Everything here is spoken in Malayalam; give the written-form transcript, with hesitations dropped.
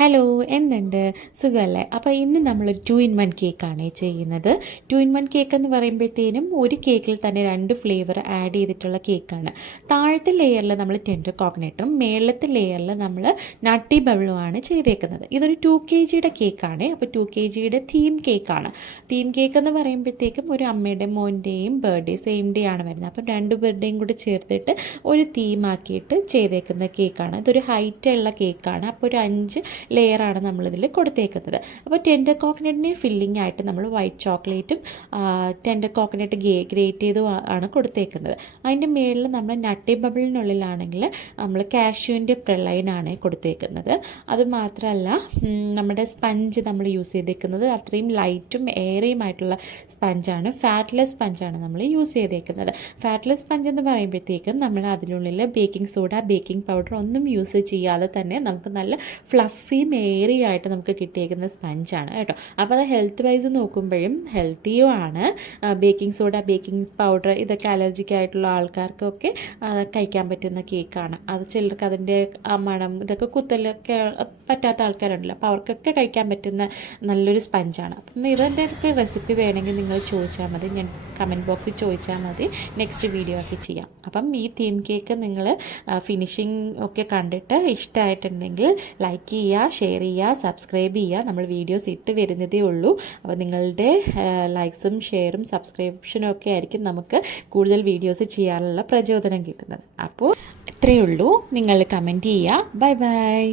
ഹലോ, എന്തുണ്ട്? സുഖമല്ലേ? അപ്പോൾ ഇന്ന് നമ്മളൊരു 2 in 1 കേക്കാണ് ചെയ്യുന്നത്. 2 in 1 കേക്ക് എന്ന് പറയുമ്പോഴത്തേനും ഒരു കേക്കിൽ തന്നെ 2 ഫ്ലേവർ ആഡ് ചെയ്തിട്ടുള്ള കേക്കാണ്. താഴത്തെ ലെയറിൽ നമ്മൾ ടെൻഡർ കോക്കനട്ടും മേളത്തെ ലെയറിൽ നമ്മൾ നട്ടി ബബിളുമാണ് ചെയ്തേക്കുന്നത്. ഇതൊരു 2 kg കേക്കാണ്. അപ്പോൾ 2 kg തീം കേക്കാണ്. തീം കേക്ക് എന്ന് പറയുമ്പോഴത്തേക്കും ഒരു അമ്മയുടെ മോൻ്റെയും ബർത്ത്ഡേ സെയിം ഡേ ആണ് വരുന്നത്. അപ്പോൾ 2 ബർത്ത്ഡേയും കൂടി ചേർത്തിട്ട് ഒരു തീമാക്കിയിട്ട് ചെയ്തേക്കുന്ന കേക്കാണ്. ഇതൊരു ഹൈറ്റുള്ള കേക്കാണ്. അപ്പോൾ ഒരു 5 ലെയറാണ് നമ്മളിതിൽ കൊടുത്തേക്കുന്നത്. അപ്പോൾ ടെൻഡർ കോക്കനട്ടിന് ഫില്ലിംഗ് ആയിട്ട് നമ്മൾ വൈറ്റ് ചോക്ലേറ്റും ടെൻഡർ കോക്കനട്ട് ഗ്രേറ്റ് ചെയ്തും ആണ് കൊടുത്തേക്കുന്നത്. അതിൻ്റെ മുകളിൽ നമ്മൾ നട്ടി ബബിളിനുള്ളിലാണെങ്കിൽ നമ്മൾ കാഷ്യൂവിൻ്റെ പ്രളയനാണ് കൊടുത്തേക്കുന്നത്. അതുമാത്രമല്ല നമ്മുടെ സ്പഞ്ച് നമ്മൾ യൂസ് ചെയ്തേക്കുന്നത് അത്രയും ലൈറ്റും എയറിയുമായിട്ടുള്ള സ്പഞ്ചാണ്. ഫാറ്റ്ലെസ് സ്പഞ്ചാണ് നമ്മൾ യൂസ് ചെയ്തേക്കുന്നത്. ഫാറ്റ്ലെസ് സ്പഞ്ച് എന്ന് പറയുമ്പോഴത്തേക്കും നമ്മൾ അതിനുള്ളിൽ ബേക്കിംഗ് സോഡ, ബേക്കിംഗ് പൗഡർ ഒന്നും യൂസ് ചെയ്യാതെ തന്നെ നമുക്ക് നല്ല ഫ്ലഫി മേറിയായിട്ട് നമുക്ക് കിട്ടിയേക്കുന്ന സ്പഞ്ചാണ് കേട്ടോ. അപ്പോൾ അത് ഹെൽത്ത് വൈസ് നോക്കുമ്പോഴും ഹെൽത്തിയും ആണ്. ബേക്കിംഗ് സോഡ, ബേക്കിംഗ് പൗഡർ ഇതൊക്കെ അലർജിക് ആയിട്ടുള്ള ആൾക്കാർക്കൊക്കെ കഴിക്കാൻ പറ്റുന്ന കേക്കാണ്. അത് ചിലർക്ക് അതിൻ്റെ മണം ഇതൊക്കെ കുത്തലൊക്കെ പറ്റാത്ത ആൾക്കാരുണ്ടല്ലോ, അപ്പോൾ അവർക്കൊക്കെ കഴിക്കാൻ പറ്റുന്ന നല്ലൊരു സ്പഞ്ചാണ്. അപ്പം ഇതിൻ്റെ ഒക്കെ റെസിപ്പി വേണമെങ്കിൽ നിങ്ങൾ ചോദിച്ചാൽ മതി, ഞാൻ കമൻറ്റ് ബോക്സിൽ ചോദിച്ചാൽ മതി, നെക്സ്റ്റ് വീഡിയോ ആക്കി ചെയ്യാം. അപ്പം ഈ തീം കേക്ക് നിങ്ങൾ ഫിനിഷിംഗ് ഒക്കെ കണ്ടിട്ട് ഇഷ്ടമായിട്ടുണ്ടെങ്കിൽ ലൈക്ക് ചെയ്യുക, ഷെയർ ചെയ്യുക, സബ്സ്ക്രൈബ് ചെയ്യുക. നമ്മൾ വീഡിയോസ് ഇട്ട് വരുന്നതേ ഉള്ളൂ. അപ്പോൾ നിങ്ങളുടെ ലൈക്സും ഷെയറും സബ്സ്ക്രിപ്ഷനും ഒക്കെ ആയിരിക്കും നമുക്ക് കൂടുതൽ വീഡിയോസ് ചെയ്യാനുള്ള പ്രചോദനം കിട്ടുന്നത്. അപ്പോൾ ഇത്രയേ ഉള്ളൂ. നിങ്ങൾ കമൻറ്റ് ചെയ്യുക. Bye bye.